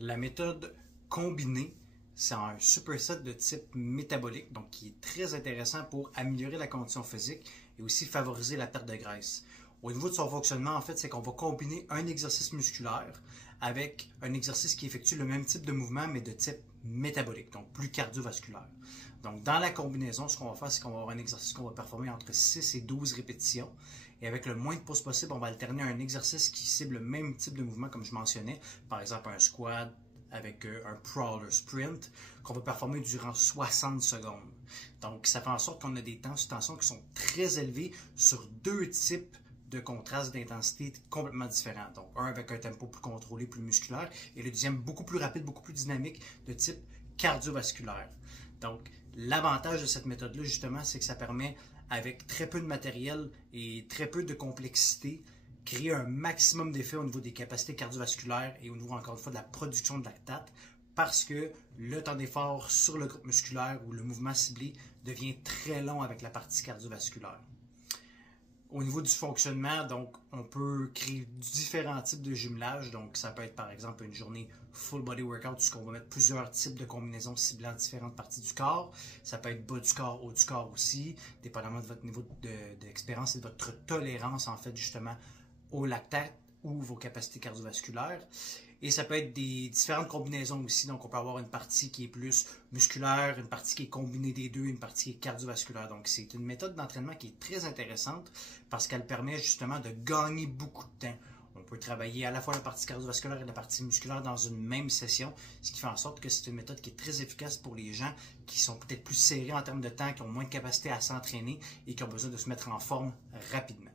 La méthode combinée, c'est un superset de type métabolique, donc qui est très intéressant pour améliorer la condition physique et aussi favoriser la perte de graisse. Au niveau de son fonctionnement, en fait, c'est qu'on va combiner un exercice musculaire avec un exercice qui effectue le même type de mouvement, mais de type métabolique, donc plus cardiovasculaire. Donc, dans la combinaison, ce qu'on va faire, c'est qu'on va avoir un exercice qu'on va performer entre 6 et 12 répétitions. Et avec le moins de pouces possible, on va alterner un exercice qui cible le même type de mouvement, comme je mentionnais, par exemple un squat avec un crawler sprint, qu'on va performer durant 60 secondes. Donc, ça fait en sorte qu'on a des temps sous tension qui sont très élevés sur deux types de contrastes d'intensité complètement différents. Donc, un avec un tempo plus contrôlé, plus musculaire, et le deuxième beaucoup plus rapide, beaucoup plus dynamique, de type cardiovasculaire. Donc, l'avantage de cette méthode-là, justement, c'est que ça permet, avec très peu de matériel et très peu de complexité, créer un maximum d'effet au niveau des capacités cardiovasculaires et au niveau, encore une fois, de la production de lactate, parce que le temps d'effort sur le groupe musculaire ou le mouvement ciblé devient très long avec la partie cardiovasculaire. Au niveau du fonctionnement, donc, on peut créer différents types de jumelage. Donc, ça peut être par exemple une journée full body workout où on va mettre plusieurs types de combinaisons ciblant différentes parties du corps. Ça peut être bas du corps, haut du corps aussi, dépendamment de votre niveau d'expérience et de votre tolérance, en fait, justement, au lactate ou vos capacités cardiovasculaires. Et ça peut être des différentes combinaisons aussi. Donc, on peut avoir une partie qui est plus musculaire, une partie qui est combinée des deux, une partie qui est cardiovasculaire. Donc, c'est une méthode d'entraînement qui est très intéressante parce qu'elle permet justement de gagner beaucoup de temps. On peut travailler à la fois la partie cardiovasculaire et la partie musculaire dans une même session, ce qui fait en sorte que c'est une méthode qui est très efficace pour les gens qui sont peut-être plus serrés en termes de temps, qui ont moins de capacité à s'entraîner et qui ont besoin de se mettre en forme rapidement.